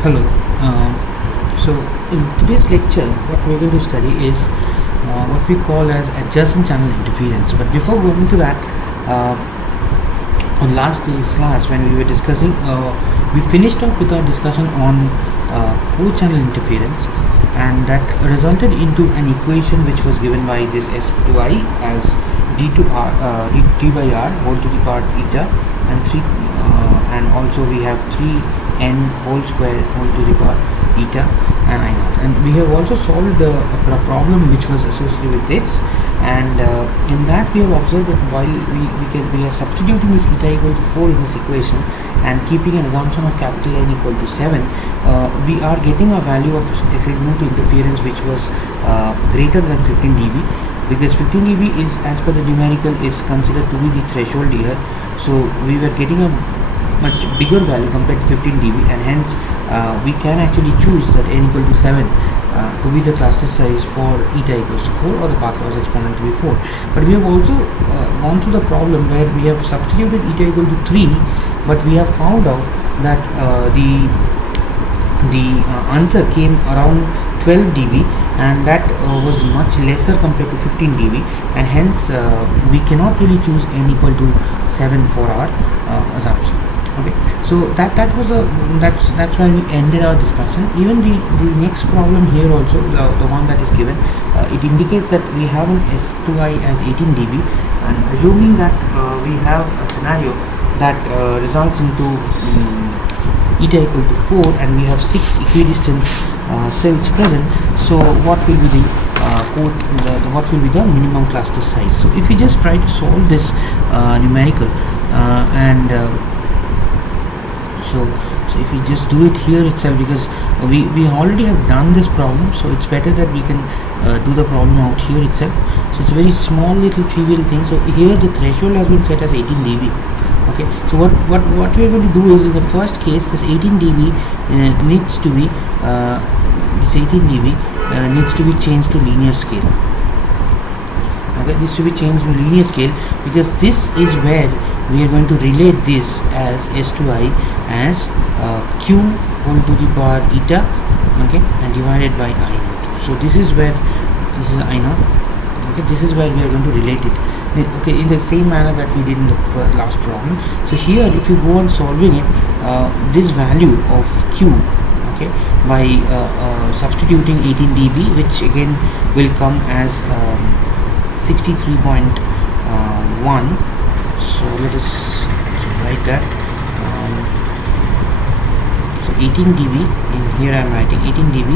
Hello. Um, so in today's lecture, what we're going to study is what we call as adjacent channel interference. But before going to that, uh, on last day's class when we were discussing, we finished off with our discussion on co-channel interference, and that resulted into an equation which was given by this S2I as d by r whole to the power eta, and and also we have 3n whole square whole to the power eta and I naught. And we have also solved a problem which was associated with this, and in that we have observed that while we are substituting this eta equal to 4 in this equation and keeping an assumption of capital N equal to 7, we are getting a value of signal to interference which was greater than 15 dB, because 15 dB is, as per the numerical, is considered to be the threshold here. So we were getting a much bigger value compared to 15 dB, and hence we can actually choose that n equal to 7 to be the cluster size for eta equals to 4 or the path loss exponent to be 4. But we have also gone through the problem where we have substituted eta equal to 3, but we have found out that the answer came around 12 dB, and that was much lesser compared to 15 dB, and hence we cannot really choose n equal to 7 for our assumption. Okay, so that's why we ended our discussion. Even the next problem here also, the one that is given, it indicates that we have an S2I as 18 dB, and assuming that we have a scenario that results into eta equal to 4, and we have 6 equidistant cells present. So what will be the minimum cluster size? So if we just try to solve this numerical so if we just do it here itself, because we already have done this problem, so it's better that we can do the problem out here itself. So it's a very small little trivial thing. So here the threshold has been set as 18 dB. Okay, so what we are going to do is, in the first case, this 18 dB needs to be needs to be changed to linear scale. Okay, this to be changed to linear scale, because this is where we are going to relate this as S2I as q whole to the power eta, okay, and divided by I naught. So this is where this is I naught. Okay, this is where we are going to relate it. Okay, in the same manner that we did in the last problem. So here, if you go on solving it, this value of q, okay, by substituting 18 dB, which again will come as 63.1. So let us write that. So 18 dB, in here I am writing 18 dB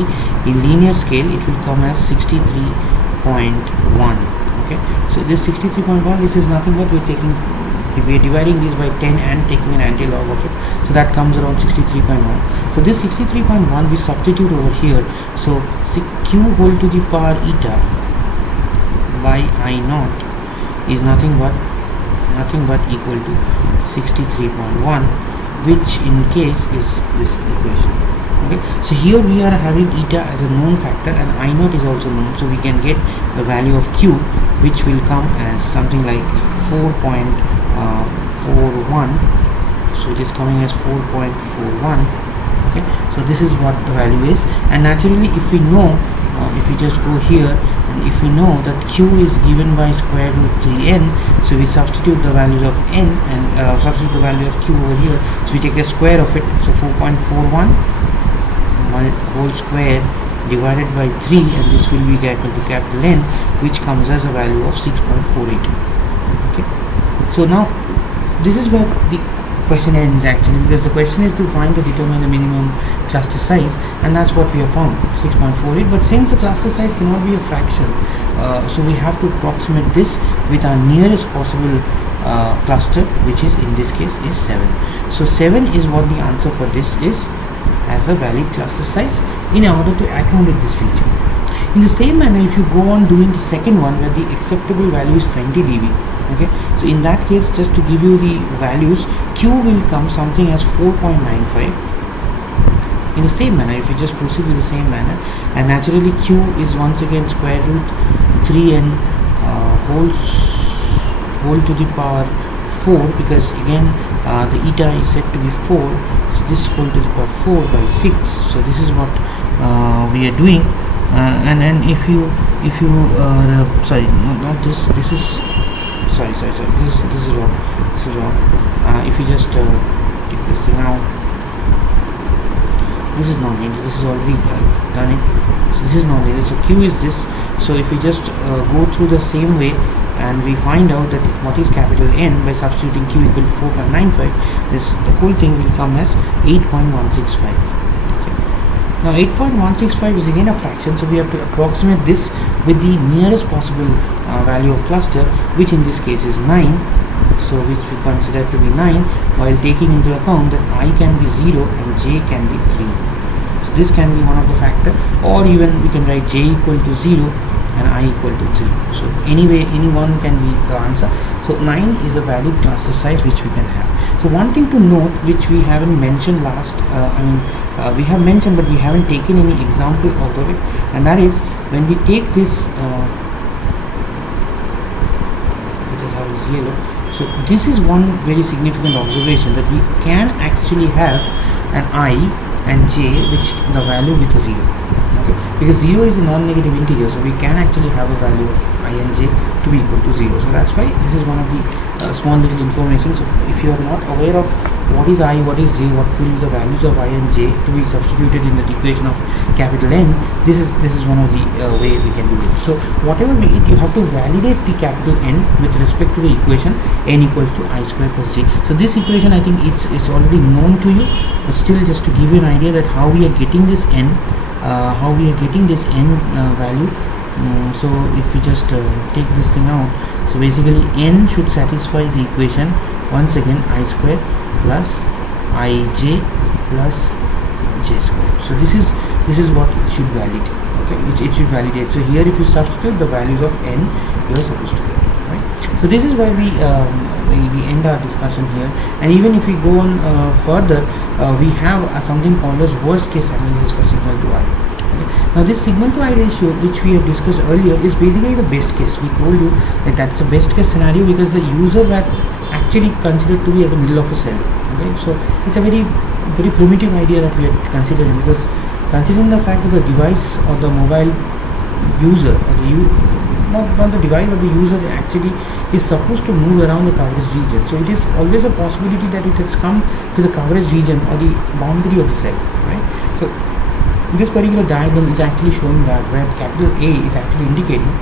in linear scale, it will come as 63.1. Okay, so this 63.1, this is nothing but we are dividing this by 10 and taking an anti-log of it, so that comes around 63.1. So this 63.1 we substitute over here. So q whole to the power eta by I naught is nothing but equal to 63.1, which in case is this equation. Okay, so here we are having eta as a known factor and I naught is also known, so we can get the value of q, which will come as something like 4.41. So it is coming as 4.41. okay, so this is what the value is. And naturally, if we know, if we just go here, and if we know that q is given by square root 3n, so we substitute the values of n and substitute the value of q over here, so we take the square of it. So 4.41 whole square divided by 3, and this will be equal to capital N, which comes as a value of 6.48. okay, so now this is where the question ends actually, because the question is to determine the minimum cluster size, and that's what we have found, 6.48. But since the cluster size cannot be a fraction, so we have to approximate this with our nearest possible cluster, which is in this case is 7. So 7 is what the answer for this is as the valid cluster size in order to accommodate this feature. In the same manner, if you go on doing the second one where the acceptable value is 20 dB, okay, so in that case, just to give you the values, q will come something as 4.95. in the same manner, if you just proceed with the same manner, and naturally q is once again square root 3n whole to the power 4, because again the eta is said to be 4, so this whole to the power 4 by 6. So this is what we are doing, and if you sorry, not this, this is sorry, this is wrong, if you just take this thing out, this is non-linear, this is already done it, so this is non-linear, so q is this. So if we just go through the same way and we find out that what is capital N by substituting q equal to 4.95, the whole thing will come as 8.165. Okay. Now 8.165 is again a fraction, so we have to approximate this with the nearest possible value of cluster, which in this case is 9, so which we consider to be 9, while taking into account that I can be 0 and j can be 3. So this can be one of the factor, or even we can write j equal to 0 and I equal to 3. So anyway, any one can be the answer. So 9 is a valid cluster size which we can have. So one thing to note, which we haven't mentioned last, we have mentioned but we haven't taken any example out of it, and that is when we take this, it is how is yellow. So this is one very significant observation, that we can actually have an I and j which the value with a 0. Okay, because 0 is a non-negative integer, so we can actually have a value of I and j to be equal to 0. So that's why this is one of the small little information. So if you are not aware of what is I, what is j, what will be the values of I and j to be substituted in the equation of capital N, this is one of the way we can do it. So whatever be it, you have to validate the capital N with respect to the equation n equals to I square plus j. So this equation, I think it's already known to you, but still just to give you an idea that how we are getting this n, value. So if we just take this thing out, so basically n should satisfy the equation once again I square plus ij plus j square. So this is what it should validate. Okay, it should validate. So here if you substitute the values of n, you are supposed to get, right? So this is why we end our discussion here. And even if we go on further, we have something called as worst case analysis for signal to I. Okay. Now this signal to I ratio, which we have discussed earlier, is basically the best case. We told you that that's a best case scenario because the user were actually considered to be at the middle of a cell. Okay, so it's a very primitive idea that we are considering, because considering the fact that the device or the mobile user, or the not the device but the user actually is supposed to move around the coverage region. So it is always a possibility that it has come to the coverage region or the boundary of the cell, right? So this particular diagram is actually showing that where capital A is actually indicating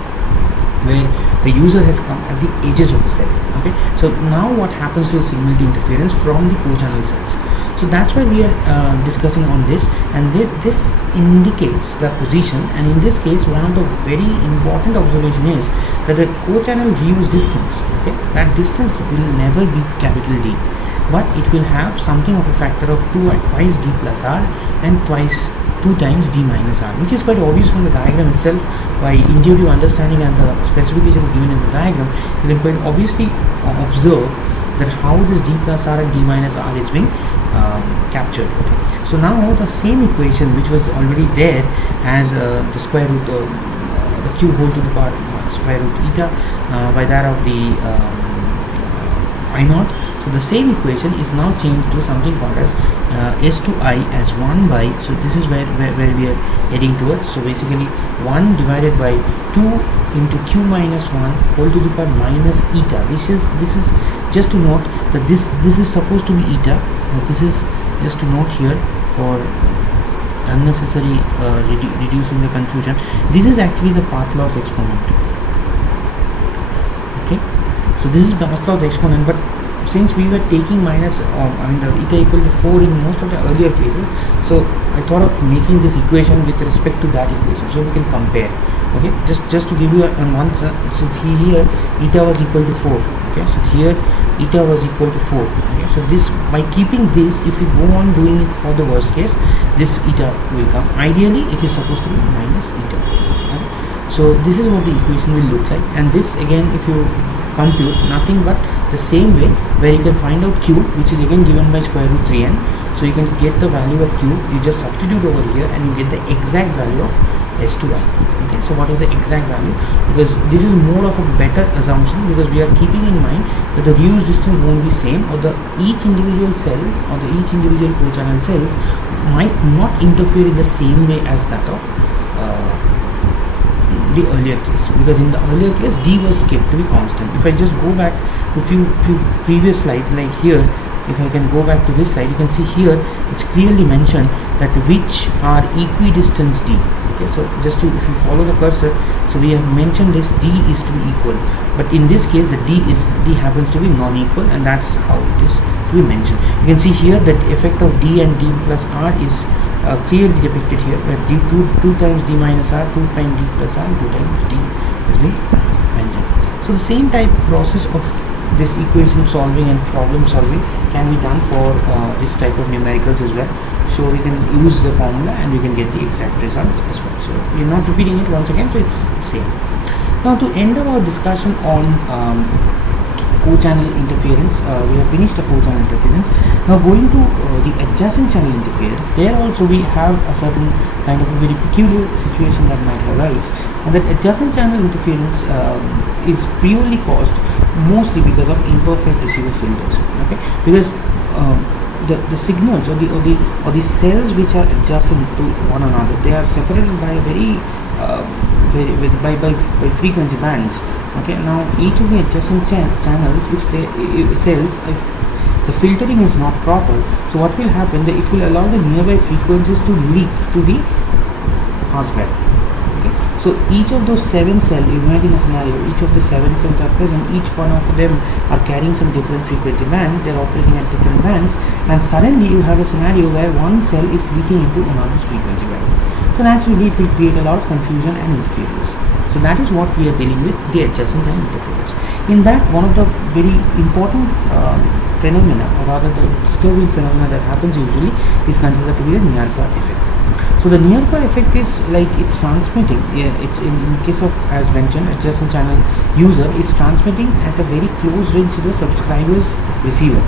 where the user has come at the edges of the cell. Okay, so now what happens to the signal to interference from the co-channel cells? So that's why we are discussing on this, and this indicates the position. And in this case, one of the very important observation is that the co-channel reuse distance, okay, that distance will never be capital D, but it will have something of a factor of twice D plus R and 2 times D minus R, which is quite obvious from the diagram itself. By intuitive understanding and the specifications given in the diagram, you can quite obviously observe that how this D plus R and D minus R is being captured. Okay. So now the same equation which was already there as the square root the q whole to the power square root eta by that of the I naught. So the same equation is now changed to something called as s to I as 1 by, so this is where we are heading towards. So basically 1 divided by 2 into q minus 1 whole to the power minus eta. This is just to note that this is supposed to be eta. This is just to note here for unnecessary reducing the confusion. This is actually the path loss exponent. Okay, so this is path loss exponent, but since we were taking minus the eta equal to 4 in most of the earlier cases, so I thought of making this equation with respect to that equation so we can compare. Okay, just to give you an answer, since here eta was equal to 4. Okay, so here eta was equal to 4. Okay, so this, by keeping this, if we go on doing it for the worst case, this eta will come. Ideally it is supposed to be minus eta. Okay? So this is what the equation will look like, and this again, if you compute, nothing but the same way where you can find out q, which is again given by square root 3n. So you can get the value of q, you just substitute over here and you get the exact value of S to I. Okay, so what is the exact value? Because this is more of a better assumption, because we are keeping in mind that the reuse distance won't be same, or the each individual cell or the each individual co-channel cells might not interfere in the same way as that of the earlier case, because in the earlier case D was kept to be constant. If I just go back to few previous slides, like here, if I can go back to this slide, you can see here it's clearly mentioned that which are equidistance D. Okay, so just to, if you follow the cursor, so we have mentioned this D is to be equal, but in this case the D happens to be non-equal, and that's how it is to be mentioned. You can see here that effect of D and D plus R is clearly depicted here, where D 2 times D minus R, 2 times D plus R, 2 times D has been mentioned. So the same type process of this equation solving and problem solving can be done for this type of numericals as well. So we can use the formula and we can get the exact results as well. So we are not repeating it once again, so it's same. Now to end our discussion on co-channel interference, we have finished the co-channel interference. Now going to the adjacent channel interference, there also we have a certain kind of a very peculiar situation that might arise, and that adjacent channel interference is purely caused mostly because of imperfect receiver filters. Okay, because the signals or the cells which are adjacent to one another, they are separated by a very by frequency bands. Okay, now each of the adjacent channels, if the filtering is not proper, so what will happen, that it will allow the nearby frequencies to leak to the passband. Okay, so each of those 7 cells, imagine a scenario, each of the 7 cells are present, each one of them are carrying some different frequency band, they are operating at different bands, and suddenly you have a scenario where one cell is leaking into another's frequency band. So naturally it will create a lot of confusion and interference. So that is what we are dealing with, the adjacent channel interference. In that, one of the very important phenomena, or rather the disturbing phenomena that happens usually, is considered to be the near-far effect. So the near-far effect is like it's transmitting. It's in case of, as mentioned, adjacent channel user is transmitting at a very close range to the subscriber's receiver.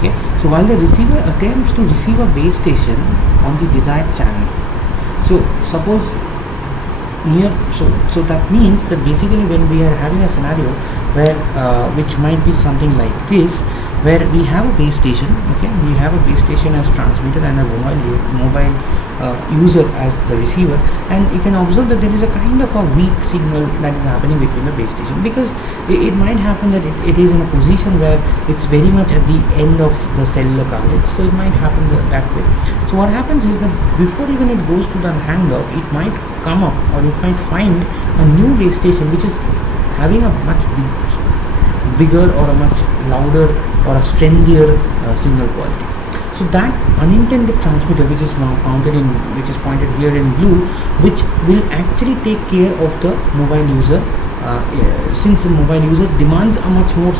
Okay, so while the receiver attempts to receive a base station on the desired channel, so suppose so that means that basically when we are having a scenario where which might be something like this, where we have a base station, okay, we have a base station as transmitter and a mobile user as the receiver, and you can observe that there is a kind of a weak signal that is happening between the base station, because it might happen that it is in a position where it's very much at the end of the cellular coverage, so it might happen that way. So what happens is that before even it goes to the handoff, it might come up, or it might find a new base station which is having a much bigger or a much louder or a strengthier signal quality. So that unintended transmitter, which is now which is pointed here in blue, which will actually take care of the mobile user, since the mobile user demands a much more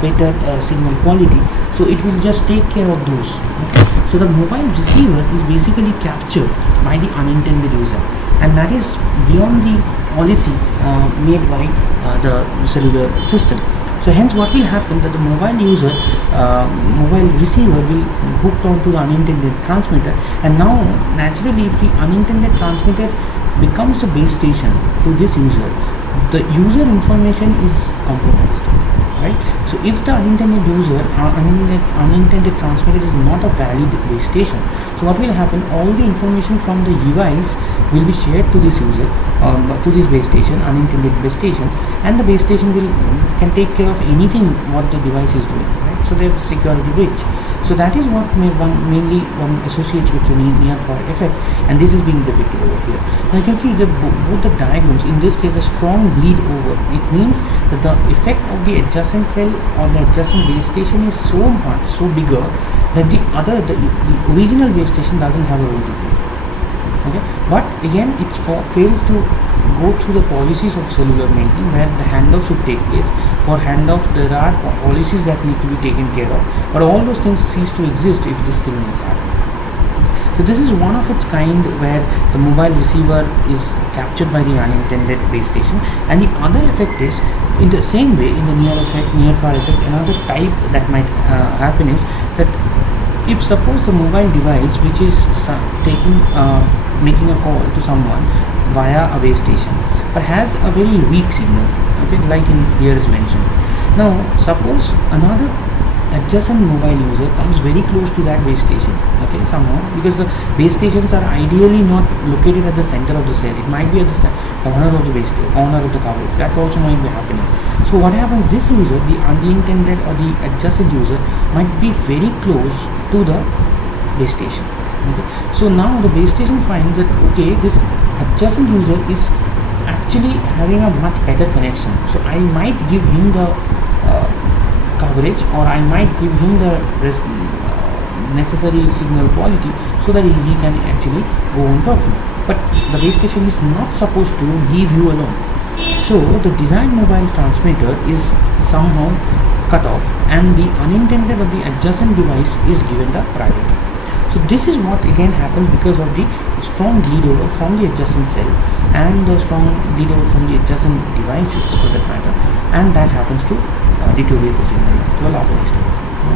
better signal quality, so it will just take care of those. Okay? So the mobile receiver is basically captured by the unintended user, and that is beyond the policy made by the cellular system. So hence what will happen, that the mobile user, mobile receiver will hooked onto the unintended transmitter, and now naturally if the unintended transmitter becomes the base station to this user, the user information is compromised, right? So if the unintended user, unintended transmitter is not a valid base station, so what will happen, all the information from the device will be shared to this user, to this base station, unintended base station, and the base station can take care of anything what the device is doing, right? So there's security breach. So that is what mainly one associates with the near-far effect, and this is being depicted over here. Now you can see that both the diagrams, in this case a strong bleed over, it means that the effect of the adjacent cell or the adjacent base station is so much, so bigger, that the original base station doesn't have a role to play. Okay, but again it fails to go through the policies of cellular making, where the handoff should take place. For handoff there are policies that need to be taken care of, but all those things cease to exist if this thing is happening. So this is one of its kind, where the mobile receiver is captured by the unintended base station, and the other effect is, in the same way, in the near-far effect, another type that might happen is that if suppose the mobile device which is taking making a call to someone via a base station but has a very weak signal, okay, like in here is mentioned. Now suppose another adjacent mobile user comes very close to that base station, okay, somehow, because the base stations are ideally not located at the center of the cell. It might be at the corner of the corner of the coverage. That also might be happening. So what happens, this user, the unintended or the adjacent user, might be very close to the base station, okay. So now the base station finds that, okay, this adjacent user is actually having a much better connection, so I might give him the coverage, or I might give him the necessary signal quality so that he can actually go on talking. But the base station is not supposed to leave you alone. So the designed mobile transmitter is somehow cut off, and the unintended or the adjacent device is given the priority. So this is what again happens because of the strong lead over from the adjacent cell and the strong lead over from the adjacent devices for that matter, and that happens to deteriorate the signal to a larger extent.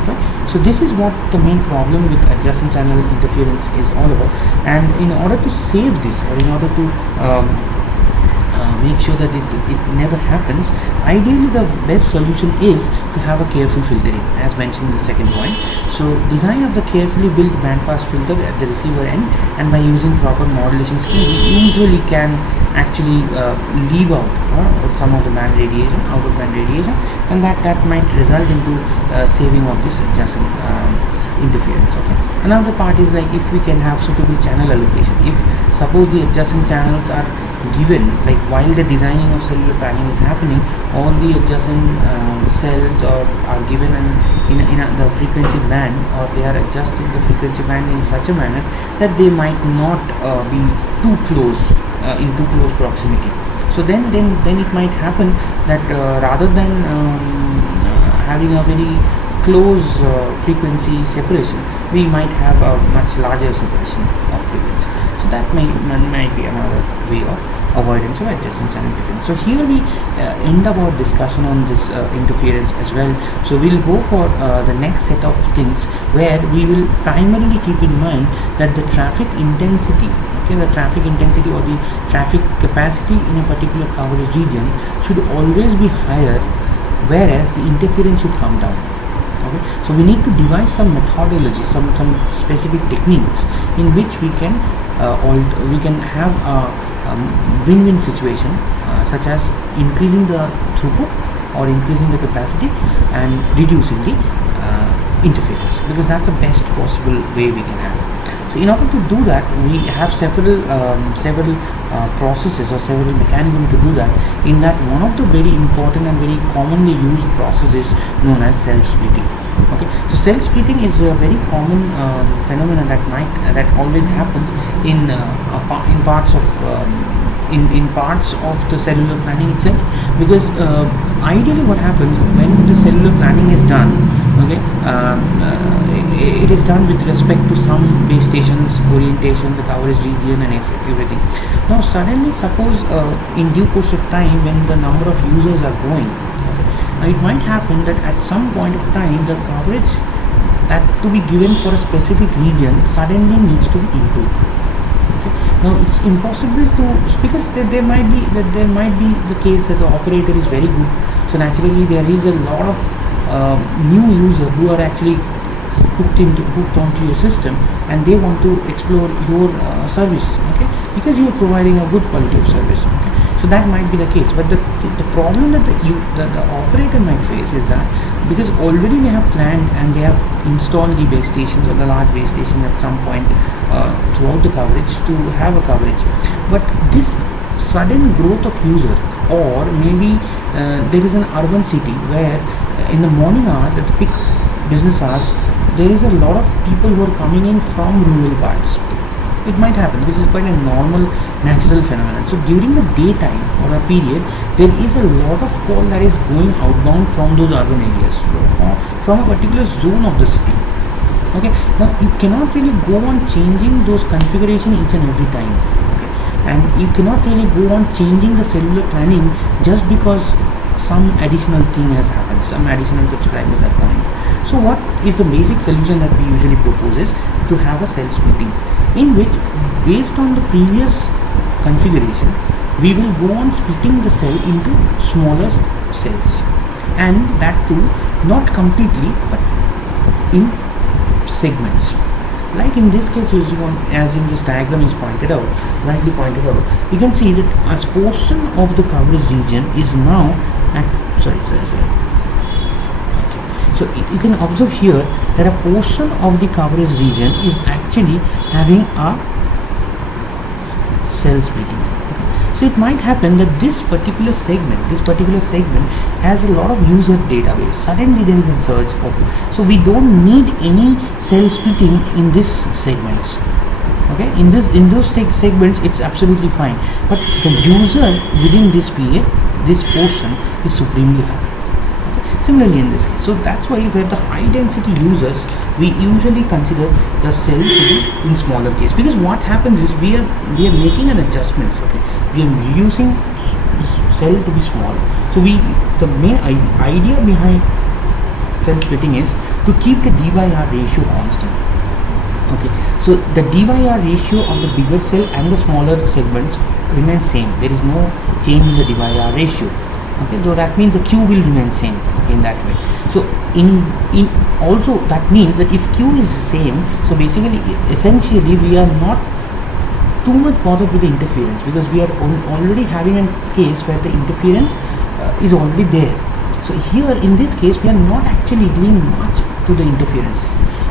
Okay? So this is what the main problem with adjacent channel interference is all about. And in order to save this, or in order to make sure that it never happens, ideally the best solution is to have a careful filtering, as mentioned in the second point. So design of the carefully built bandpass filter at the receiver end, and by using proper modulation scheme, we usually can actually leave out some of the band radiation, out of band radiation, and that might result into saving of this adjacent interference. Okay. Another part is like if we can have suitable channel allocation. If suppose the adjacent channels are given, like while the designing of cellular planning is happening, all the adjacent cells are given in the frequency band, or they are adjusting the frequency band in such a manner that they might not be too close, in too close proximity. So then it might happen that rather than having a very close frequency separation, we might have a much larger separation of frequency. So that might be another way of avoidance of adjacent channel interference. So here we end up our discussion on this interference as well. So we'll go for the next set of things, where we will primarily keep in mind that the traffic intensity, the traffic intensity or the traffic capacity in a particular coverage region should always be higher, whereas the interference should come down. Okay. So we need to devise some methodology, some specific techniques in which we can have a win-win situation, such as increasing the throughput or increasing the capacity and reducing the interference, because that's the best possible way we can have. So in order to do that, we have several processes or several mechanisms to do that. In that, one of the very important and very commonly used processes known as cell splitting. Okay, so cell splitting is a very common phenomenon that always happens in parts of the cellular planning itself, because ideally what happens when the cellular planning is done, okay, it is done with respect to some base stations orientation, the coverage region and everything. Now suddenly suppose in due course of time, when the number of users are growing, it might happen that at some point of time the coverage that to be given for a specific region suddenly needs to improve. Okay. Now it's impossible to, because there might be the case that the operator is very good, so naturally there is a lot of new users who are actually hooked onto your system, and they want to explore your service, okay, because you are providing a good quality of service. Okay. So that might be the case, but the problem that the operator might face is that because already they have planned and they have installed the base stations or the large base station at some point throughout the coverage to have a coverage, but this sudden growth of user, or maybe there is an urban city where in the morning hours, at the peak business hours, there is a lot of people who are coming in from rural parts. It might happen. This is quite a normal, natural phenomenon. So during the daytime or a period, there is a lot of call that is going outbound from those urban areas, from a particular zone of the city. Okay. Now you cannot really go on changing those configuration each and every time. Okay. And you cannot really go on changing the cellular planning just because some additional thing has happened, some additional subscribers are coming. So what is the basic solution that we usually propose is to have a cell splitting, in which based on the previous configuration we will go on splitting the cell into smaller cells, and that too not completely but in segments. Like in this case, as in this diagram is pointed out, rightly pointed out, you can see that a portion of the coverage region is now at, sorry. Okay. So you can observe here that a portion of the coverage region is actually having a cell splitting. So it might happen that this particular segment has a lot of user database. Suddenly there is a surge of, so we don't need any cell splitting in this segments. Okay, in those segments it's absolutely fine, but the user within this period, this portion is supremely high. Okay. Similarly in this case, so that's why if we have the high density users, we usually consider the cell to be in smaller case, because what happens is we are making an adjustment. Okay, we are reducing cell to be small. So the main idea behind cell splitting is to keep the D by R ratio constant. Okay, so the D by R ratio of the bigger cell and the smaller segments remains same. There is no change in the D by R ratio. Okay, so that means the Q will remain same. Okay, in that way. So in also that means that if Q is the same, so basically essentially we are not too much bothered with the interference, because we are already having a case where the interference is already there. So here in this case we are not actually doing much to the interference,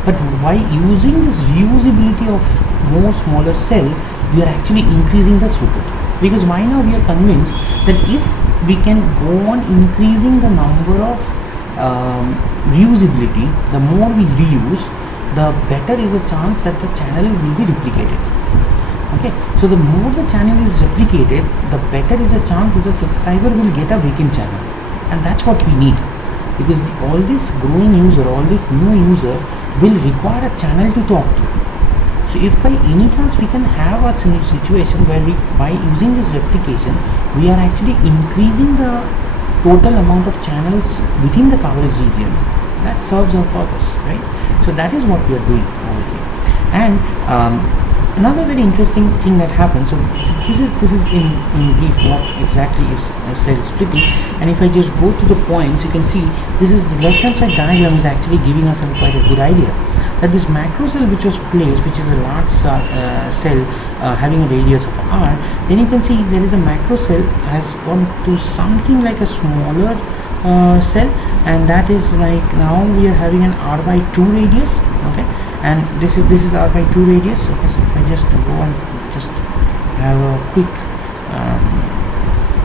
but by using this reusability of more smaller cell, we are actually increasing the throughput. Because by now we are convinced that if we can go on increasing the number of reusability, the more we reuse, the better is the chance that the channel will be replicated. Okay, so the more the channel is replicated, the better is the chance that the subscriber will get a vacant channel, and that's what we need, because all this growing user, all this new user will require a channel to talk to. So if by any chance we can have a situation where we, by using this replication, we are actually increasing the total amount of channels within the coverage region, that serves our purpose, right? So that is what we are doing over here. And another very interesting thing that happens, so this is in brief what exactly is cell splitting. And if I just go to the points, you can see this is the left hand side diagram is actually giving us quite a good idea that this macro cell which was placed, which is a large cell having a radius of r, then you can see there is a macro cell has gone to something like a smaller cell, and that is like now we are having an r by 2 radius. Okay, and this is r by 2 radius. Okay, so if I just go and just have a quick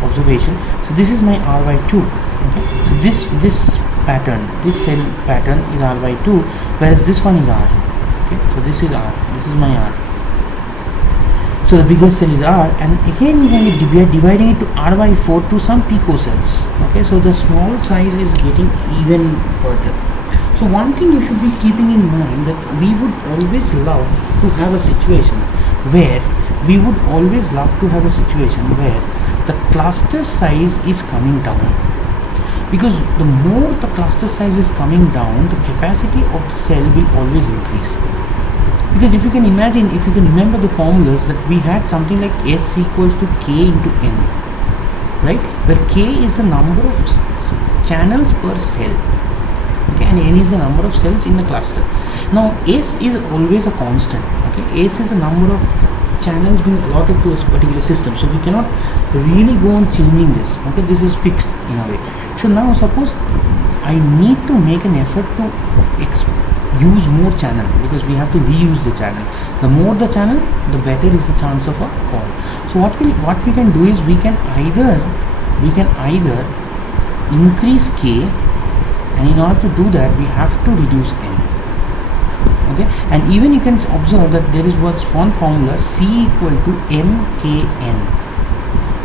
observation, so this is my r by 2. Okay, so this pattern, this cell pattern is r by 2, whereas this one is r. Okay, so this is r, this is my r. So the bigger cell is r, and again we are dividing it to r by 4 to some pico cells. Okay, so the small size is getting even further. So one thing you should be keeping in mind that we would always love to have a situation where the cluster size is coming down, because the more the cluster size is coming down, the capacity of the cell will always increase. Because if you can imagine, if you can remember the formulas, that we had something like S equals to K into N, right, where K is the number of channels per cell. Okay, and N is the number of cells in the cluster. Now S is always a constant. Okay, S is the number of channels being allotted to a particular system, so we cannot really go on changing this. Okay, this is fixed in a way. So now suppose I need to make an effort to use more channel, because we have to reuse the channel. The more the channel, the better is the chance of a call. So what we can do is we can either increase K, and in order to do that we have to reduce N. Okay, and even you can observe that there is one formula, C equal to MKN.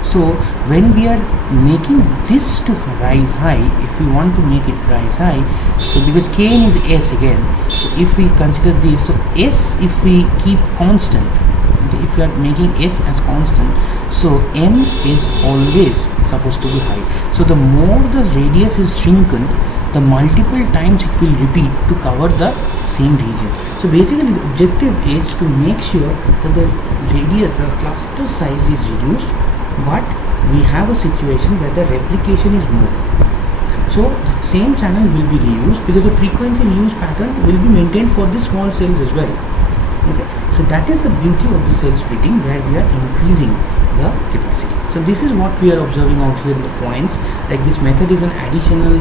So when we are making this to rise high, if we want to make it rise high, so because Kn is S again, so if we consider this, so S if we keep constant, okay, if we are making S as constant, so M is always supposed to be high. So the more the radius is shrunken, the multiple times it will repeat to cover the same region. So basically the objective is to make sure that the radius, the cluster size is reduced, but we have a situation where the replication is more. So the same channel will be reused because the frequency reuse pattern will be maintained for the small cells as well. Okay, so that is the beauty of the cell splitting, where we are increasing the capacity. So this is what we are observing out here in the points. Like this method is an additional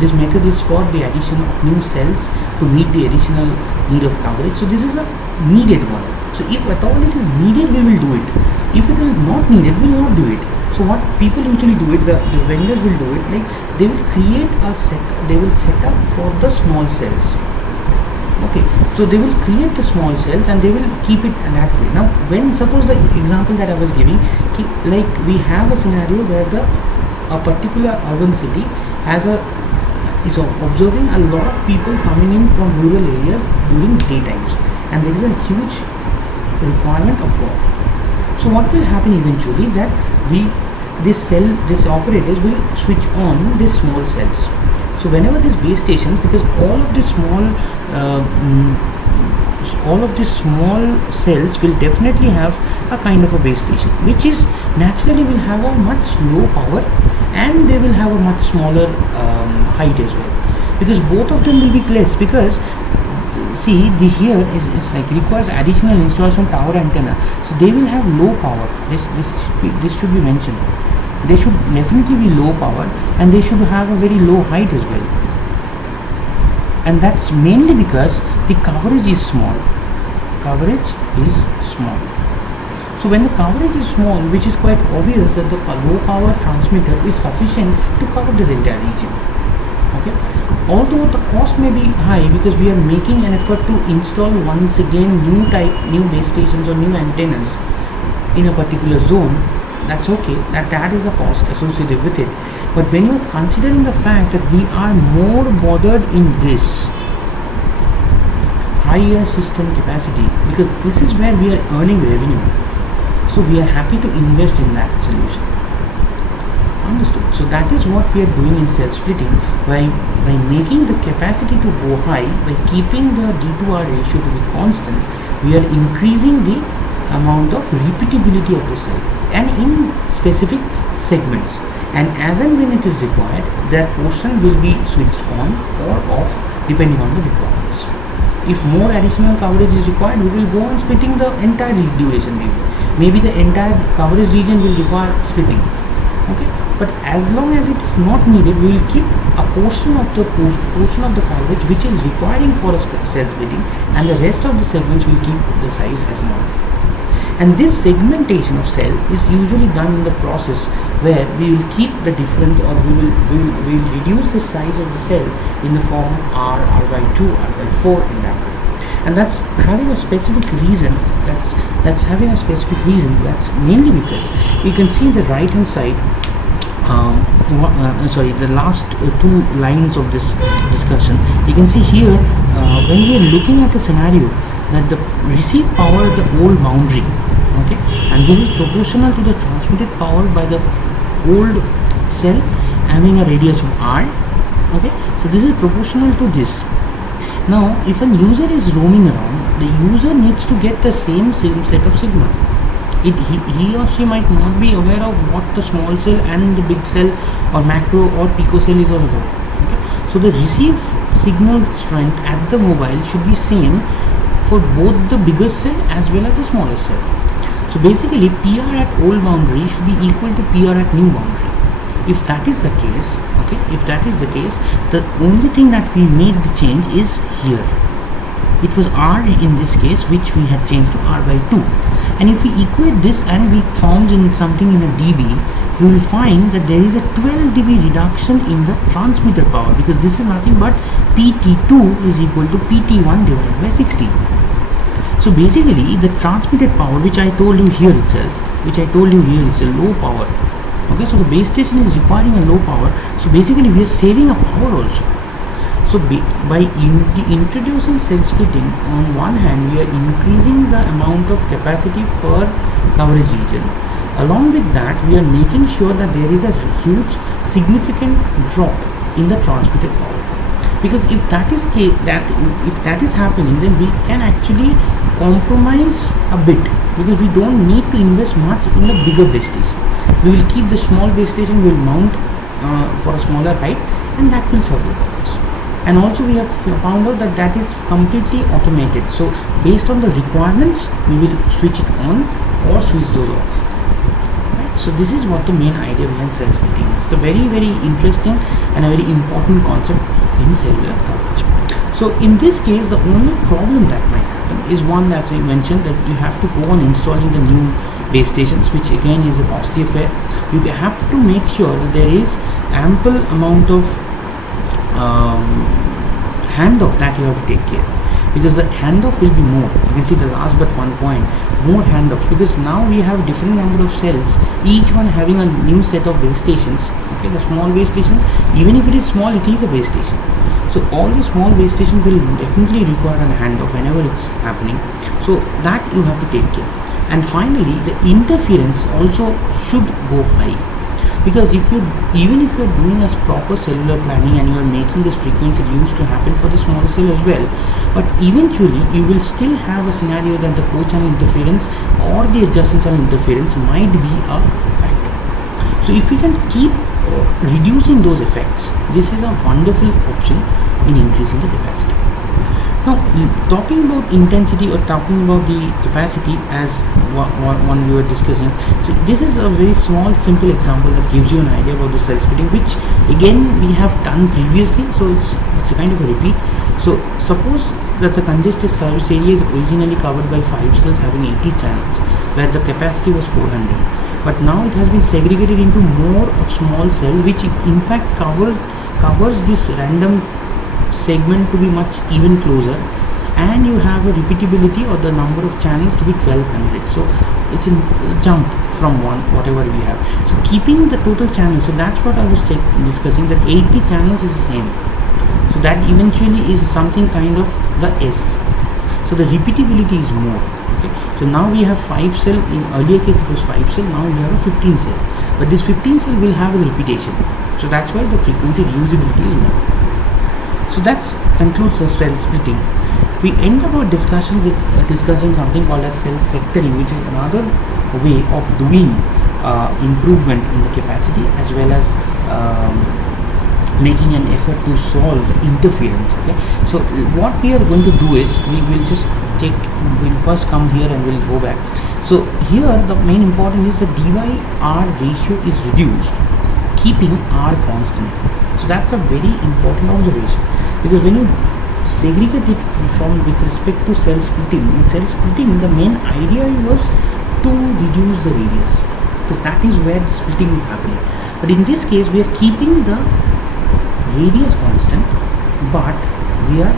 this method is for the addition of new cells to meet the additional need of coverage. So this is a needed one. So if at all it is needed, we will do it. If it is not needed, we will not do it. So what people usually do it, the vendors will do it, like they will create a set, they will set up for the small cells. Okay, so they will create the small cells and they will keep it that way. Now when, suppose the example that I was giving, like we have a scenario where a particular urban city is observing a lot of people coming in from rural areas during daytimes, and there is a huge requirement of power. So what will happen eventually, that this operators will switch on these small cells. So whenever this base stations, because all of these small cells will definitely have a kind of a base station, which is naturally will have a much low power, and they will have a much smaller height as well, because both of them will be less. Because see, here is like requires additional installation tower antenna, so they will have low power. This should be mentioned. They should definitely be low power, and they should have a very low height as well. And that's mainly because the coverage is small. So when the coverage is small, which is quite obvious that the low power transmitter is sufficient to cover the entire region. Okay, although the cost may be high because we are making an effort to install once again new base stations or new antennas in a particular zone, that's okay, that is a cost associated with it. But when you are considering the fact that we are more bothered in this higher system capacity, because this is where we are earning revenue, so we are happy to invest in that solution. Understood? So that is what we are doing in cell splitting, by making the capacity to go high, by keeping the D2R ratio to be constant, we are increasing the amount of repeatability of the cell, and in specific segments, and as and when it is required, that portion will be switched on or off depending on the requirements. If more additional coverage is required, we will go on splitting the entire duration. Maybe the entire coverage region will require splitting. Okay, but as long as it is not needed, we will keep a portion of the coverage which is requiring for a cell splitting, and the rest of the segments will keep the size as normal. And this segmentation of cell is usually done in the process where we will keep the difference, or we will reduce the size of the cell in the form of R by 2, R by 4 in that way. And that's having a specific reason. That's having a specific reason. That's mainly because you can see the right hand side. The last two lines of this discussion. You can see here when we are looking at a scenario that the received power at the old boundary. Okay, and this is proportional to the transmitted power by the old cell having a radius of R. Okay, so this is proportional to this. Now if a user is roaming around, the user needs to get the same set of signal. He or she might not be aware of what the small cell and the big cell or macro or pico cell is all about. Okay, so the receive signal strength at the mobile should be same for both the bigger cell as well as the smaller cell. So basically PR at old boundary should be equal to PR at new boundary. If that is the case, the only thing that we made the change is here. It was R in this case, which we had changed to R by 2. And if we equate this and we found in something in a dB, we will find that there is a 12 dB reduction in the transmitter power, because this is nothing but PT2 is equal to PT1 divided by 16. So basically the transmitted power, which I told you here itself, is a low power. Okay, so the base station is requiring a low power, so basically we are saving a power also. So by introducing cell splitting, on one hand we are increasing the amount of capacity per coverage region. Along with that, we are making sure that there is a huge significant drop in the transmitted power. Because if that is happening, then we can actually compromise a bit, because we don't need to invest much in the bigger base station. We will keep the small base station, will mount for a smaller height, and that will serve the purpose. And also we have found out that is completely automated. So based on the requirements, we will switch it on or switch those off. Right? So this is what the main idea behind cell splitting is. It's a very, very interesting and a very important concept in cellular coverage. So in this case, the only problem that might happen is one that we mentioned, that you have to go on installing the new base stations, which again is a costly affair. You have to make sure that there is ample amount of handoff that you have to take care, because the handoff will be more. You can see the last but one point, more handoff, because now we have different number of cells, each one having a new set of base stations. Okay, the small base stations, even if it is small, it is a base station. So all the small base stations will definitely require a handoff whenever it's happening. So that you have to take care. And finally, the interference also should go high, because even if you're doing a proper cellular planning and you are making this frequency used to happen for the smaller cell as well, but eventually you will still have a scenario that the co-channel interference or the adjacent channel interference might be a factor. So if we can keep reducing those effects, this is a wonderful option in increasing the capacity. Now, talking about intensity or talking about the capacity as one we were discussing, so this is a very small simple example that gives you an idea about the cell splitting, which again we have done previously, so it's a kind of a repeat. So suppose that the congested service area is originally covered by 5 cells having 80 channels, where the capacity was 400, but now it has been segregated into more of small cell, which in fact covers this random segment to be much even closer, and you have a repeatability or the number of channels to be 1200. So it's a jump from whatever we have. So keeping the total channels, so that's what I was discussing, that 80 channels is the same. So that eventually is something kind of the S. So the repeatability is more. Okay. So now we have 5 cell. In earlier case it was 5 cell. Now we have a 15 cell. But this 15 cell will have a repetition. So that's why the frequency reusability is more. So that concludes the cell splitting. We end our discussion with discussing something called as cell sectoring, which is another way of doing improvement in the capacity, as well as making an effort to solve the interference. Okay. So what we are going to do is we'll first come here and we'll go back. So here the main important is the dy/r ratio is reduced, keeping r constant. So that's a very important observation, because when you segregate it from with respect to cell splitting, in cell splitting the main idea was to reduce the radius, because that is where the splitting is happening. But in this case we are keeping the radius constant, but we are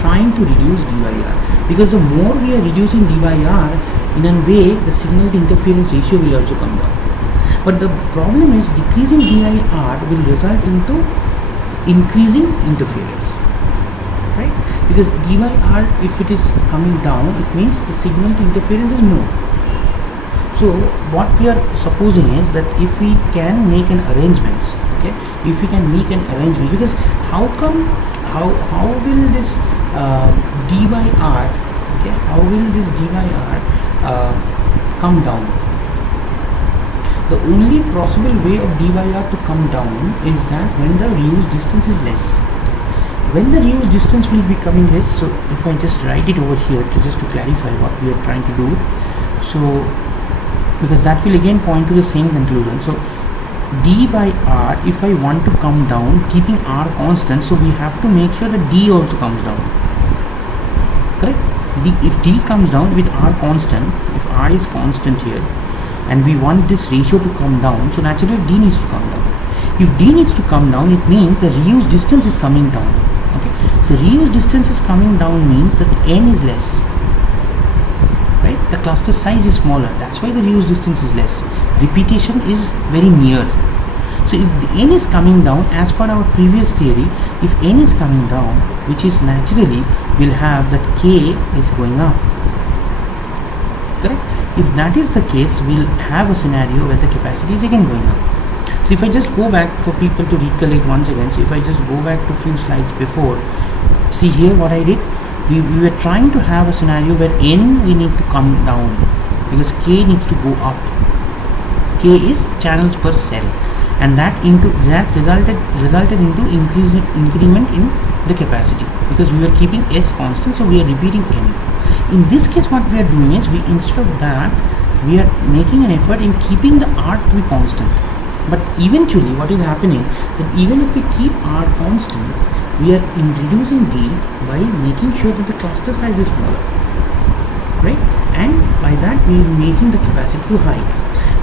trying to reduce dy/r, because the more we are reducing dy/r, in a way the signal to interference ratio will also come down. But the problem is decreasing dy/r will result into increasing interference, right? Because dy/r, if it is coming down, it means the signal to interference is more. So what we are supposing is that if we can make an arrangement, okay, if we can make an arrangement, because how will this dy/r, okay, how will this dy/r come down? The only possible way of dy/r to come down is that when the reuse distance is less. When the reuse distance will be coming less, so if I just write it over here to clarify what we are trying to do, so because that will again point to the same conclusion. So d/r, if I want to come down keeping r constant, so we have to make sure that d also comes down, correct? If d comes down with r constant, if r is constant here, and we want this ratio to come down, so naturally d needs to come down. If d needs to come down, it means the reuse distance is coming down. Okay, so reuse distance is coming down means that n is less, right? The cluster size is smaller, that's why the reuse distance is less. Repetition is very near. So if the n is coming down, as per our previous theory, if n is coming down, which is naturally will have that k is going up, correct? If that is the case, we'll have a scenario where the capacity is again going up. So if I just go back for people to recollect once again, so if I just go back to few slides before, see here what I did, we were trying to have a scenario where n we need to come down because k needs to go up. K is channels per cell, and that resulted into increment in the capacity because we were keeping s constant, so we are repeating n. In this case, what we are doing is, we instead of that, we are making an effort in keeping the r to be constant. But eventually what is happening, that even if we keep r constant, we are reducing d by making sure that the cluster size is smaller, right? And by that we are making the capacity too high.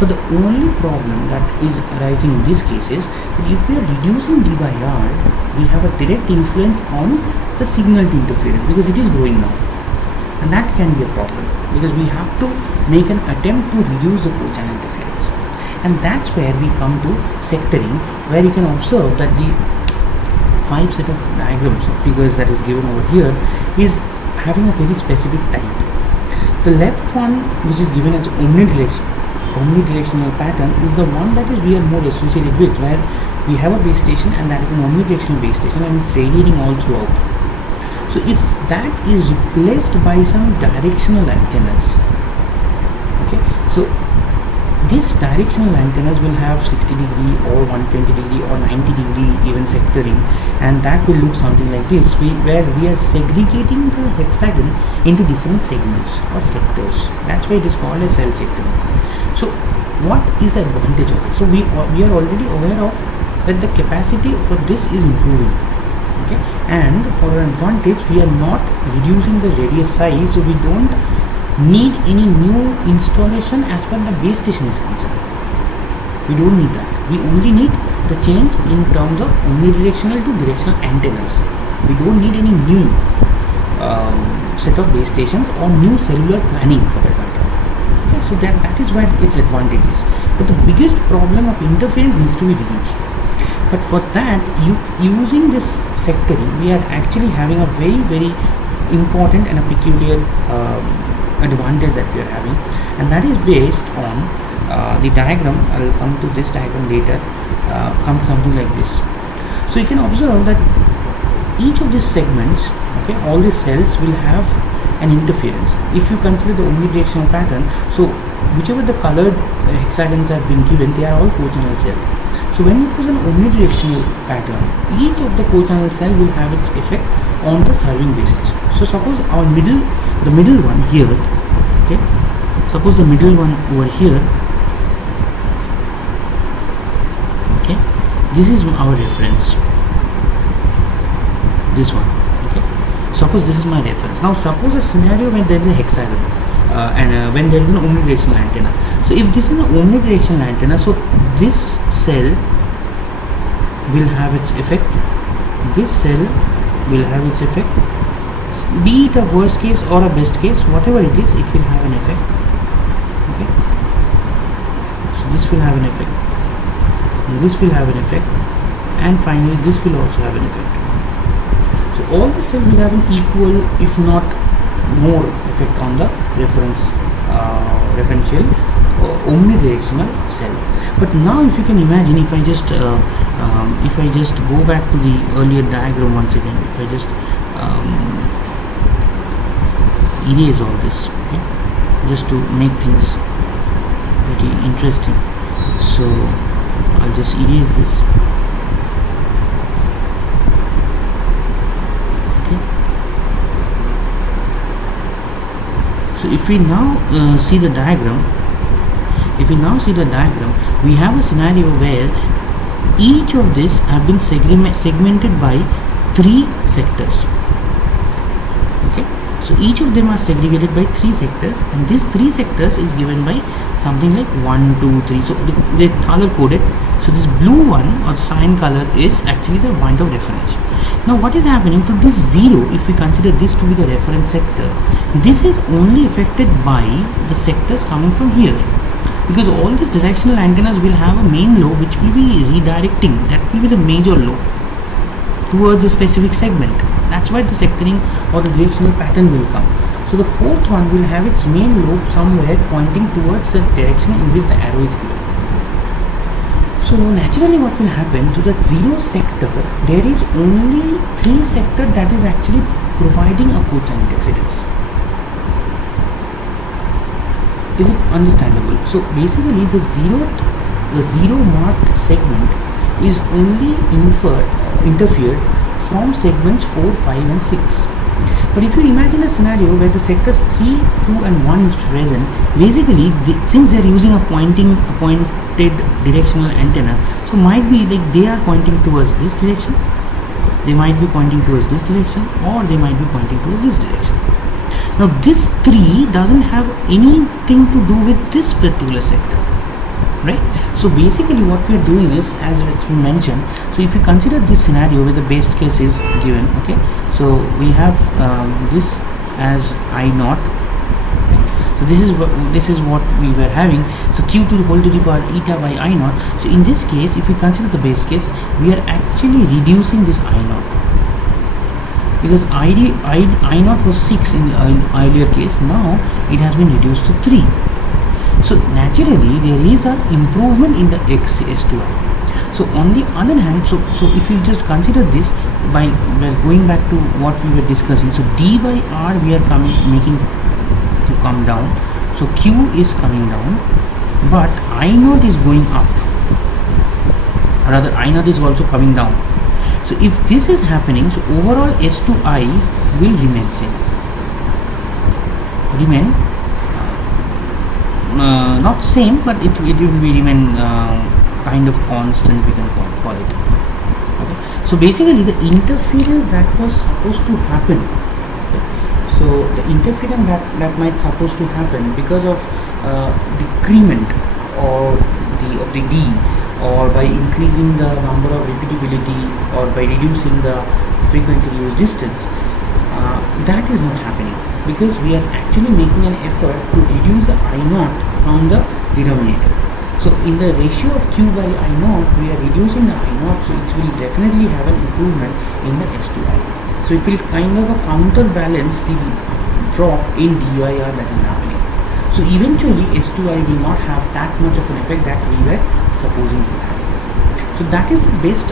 But the only problem that is arising in this case is that if we are reducing d by r, we have a direct influence on the signal to interference because it is growing now, and that can be a problem because we have to make an attempt to reduce the co-channel interference. And that's where we come to sectoring, where you can observe that the 5 set of diagrams or figures that is given over here is having a very specific type. The left one, which is given as omnidirectional pattern, is the one that is we are more associated with, where we have a base station and that is an omnidirectional base station and it's radiating all throughout. So if that is replaced by some directional antennas, okay, so these directional antennas will have 60 degree or 120 degree or 90 degree even sectoring, and that will look something like this, where we are segregating the hexagon into different segments or sectors. That's why it is called a cell sectoring. So what is the advantage of it? So we are already aware of that the capacity for this is improving, okay, and for an advantage we are not reducing the radius size, so we don't need any new installation as per the base station is concerned. We don't need that. We only need the change in terms of omnidirectional to directional antennas. We don't need any new set of base stations or new cellular planning for that matter. Okay, so that is where its advantages. But the biggest problem of interference needs to be reduced. But for that, using this sectoring, we are actually having a very, very important and a peculiar advantage that we are having, and that is based on the diagram. I'll come to this diagram later. Comes something like this. So you can observe that each of these segments, okay, all these cells will have an interference. If you consider the omnidirectional pattern, so whichever the colored hexagons have been given, they are all co-channel cells. So when it was an omnidirectional pattern, each of the co-channel cell will have its effect on the serving base station. So suppose the middle one here, okay, suppose the middle one over here, okay, this is our reference, this one, okay, suppose this is my reference. Now suppose a scenario when there is a hexagon and when there is an omnidirectional antenna. So if this is an omnidirectional antenna, so this cell will have its effect, this cell will have its effect, be it a worst case or a best case, whatever it is, it will have an effect, okay. So this will have an effect, this will have an effect, and finally this will also have an effect. So all the cells will have an equal, if not more, effect on the referential omnidirectional cell. But now if you can imagine, if I just go back to the earlier diagram once again, if I just erase all this, okay, just to make things pretty interesting. So I'll just erase this, okay. So if we now see the diagram, we have a scenario where each of these have been segmented by 3 sectors, okay. So each of them are segregated by 3 sectors, and these 3 sectors is given by something like 1, 2, 3. So they color coded. So this blue one or cyan color is actually the point of reference. Now what is happening to this 0, if we consider this to be the reference sector, this is only affected by the sectors coming from here, because all these directional antennas will have a main lobe which will be redirecting, that will be the major lobe towards a specific segment. That's why the sectoring or the directional pattern will come. So the fourth one will have its main lobe somewhere pointing towards the direction in which the arrow is given. So naturally what will happen to the 0 sector, there is only 3 sector that is actually providing a co-channel interference. Is it understandable? So basically the zero marked segment is only interfered from segments 4, 5 and 6. But if you imagine a scenario where the sectors 3, 2 and 1 is present, basically since they are using a pointed directional antenna, so might be like they are pointing towards this direction, they might be pointing towards this direction, or they might be pointing towards this direction. Now this 3 doesn't have anything to do with this particular sector, right? So basically what we are doing is, as we mentioned, so if you consider this scenario where the best case is given, okay, so we have this as I naught, right? So this is what we were having. So q to the whole to the power eta by I naught. So in this case, if you consider the base case, we are actually reducing this I naught, because I naught was 6 in the earlier case. Now it has been reduced to 3. So naturally there is an improvement in the S2I. So on the other hand, so if you just consider this by going back to what we were discussing, so d by r we are making to come down, so q is coming down, but I naught is going up, rather I naught is also coming down. So if this is happening, so overall S2I will remain same, not same, but it will remain kind of constant, we can call it. Okay. So basically the interference that was supposed to happen, okay, so the interference that might supposed to happen because of decrement of the D, or by increasing the number of repeatability, or by reducing the frequency use distance, that is not happening, because we are actually making an effort to reduce the I naught from the denominator. So in the ratio of q by I naught, we are reducing the I naught, so it will definitely have an improvement in the S2I. So it will kind of counterbalance the drop in DIR that is happening. So eventually S2I will not have that much of an effect that we were supposing to have. So that is the best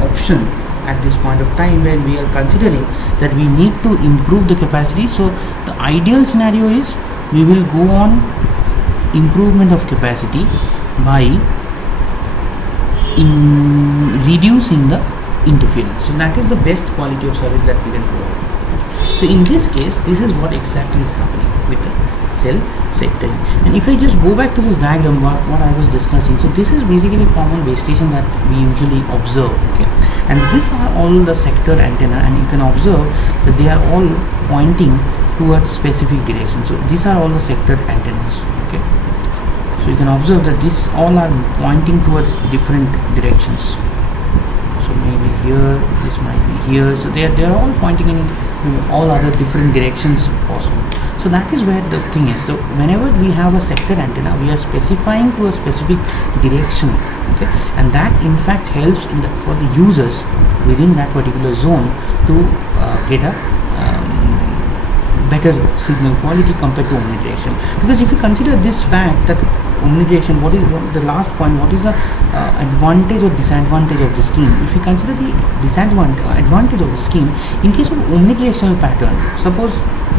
option at this point of time when we are considering that we need to improve the capacity. So the ideal scenario is we will go on improvement of capacity by reducing the interference. So that is the best quality of service that we can provide. So in this case, this is what exactly is happening with the cell sectoring. And if I just go back to this diagram, what I was discussing, so this is basically a common base station that we usually observe, okay, and these are all the sector antenna, and you can observe that they are all pointing towards specific direction. So these are all the sector antennas, okay. So you can observe that these all are pointing towards different directions. So maybe here, this might be here. So they are all pointing in all other different directions possible. So that is where the thing is. So whenever we have a sector antenna, we are specifying to a specific direction, okay, and that in fact helps for the users within that particular zone to get a better signal quality compared to omnidirection. Because if you consider this fact that omnidirection, what is the last point, what is the advantage or disadvantage of the scheme? If you consider the advantage of the scheme, in case of omnidirectional pattern, suppose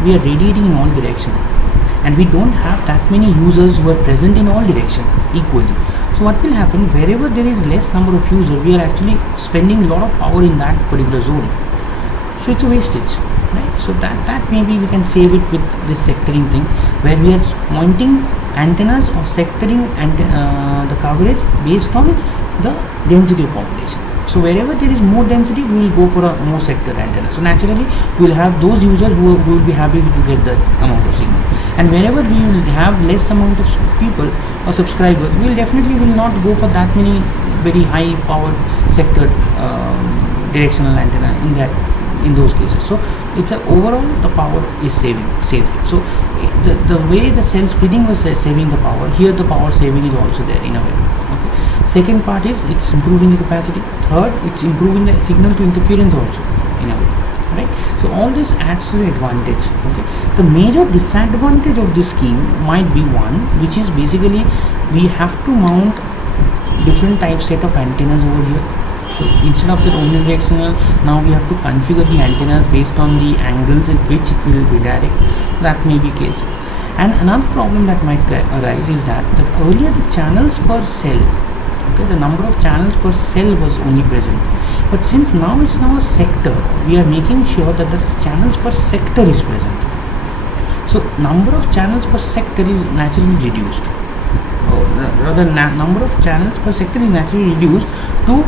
we are radiating in all direction and we don't have that many users who are present in all direction equally. So what will happen, wherever there is less number of users, we are actually spending a lot of power in that particular zone. So it's a wastage, right? So that maybe we can save it with this sectoring thing, where we are pointing antennas or sectoring the coverage based on the density of population. So wherever there is more density, we will go for a more sector antenna. So naturally we will have those users who will be happy to get that amount of signal, and wherever we will have less amount of people or subscribers, we will definitely not go for that many very high powered sector directional antenna in those cases. So it's overall the power is saved. So the way the cell splitting was saving the power, here the power saving is also there in a way. Okay. Second part is it's improving the capacity. Third, it's improving the signal to interference also in a way, right? So all this adds to the advantage. Okay. The major disadvantage of this scheme might be one, which is basically we have to mount different type set of antennas over here. So instead of the omnidirectional, now we have to configure the antennas based on the angles at which it will redirect. That may be case. And another problem that might arise is that earlier the channels per cell, okay, the number of channels per cell was only present, but since now it's now a sector, we are making sure that the channels per sector is present. So number of channels per sector is naturally reduced, or rather number of channels per sector is naturally reduced to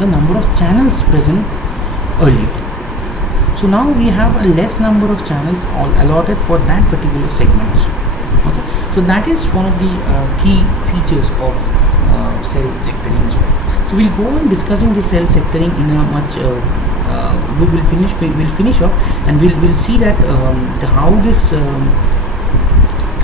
the number of channels present earlier. So now we have a less number of channels all allotted for that particular segments. Okay, so that is one of the key features of cell sectoring as well. So we'll go on discussing the cell sectoring in a much we'll finish off, and we'll see that how this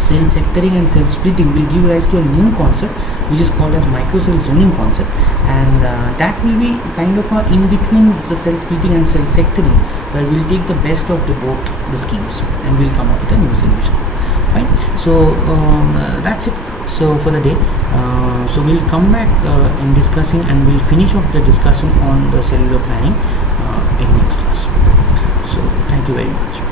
cell sectoring and cell splitting will give rise to a new concept which is called as microcell zoning concept, and that will be kind of in between the cell splitting and cell sectoring, where we'll take the best of both the schemes and we'll come up with a new solution. Fine. So that's it. So for the day, so we'll come back in discussing, and we'll finish off the discussion on the cellular planning in next class. So thank you very much.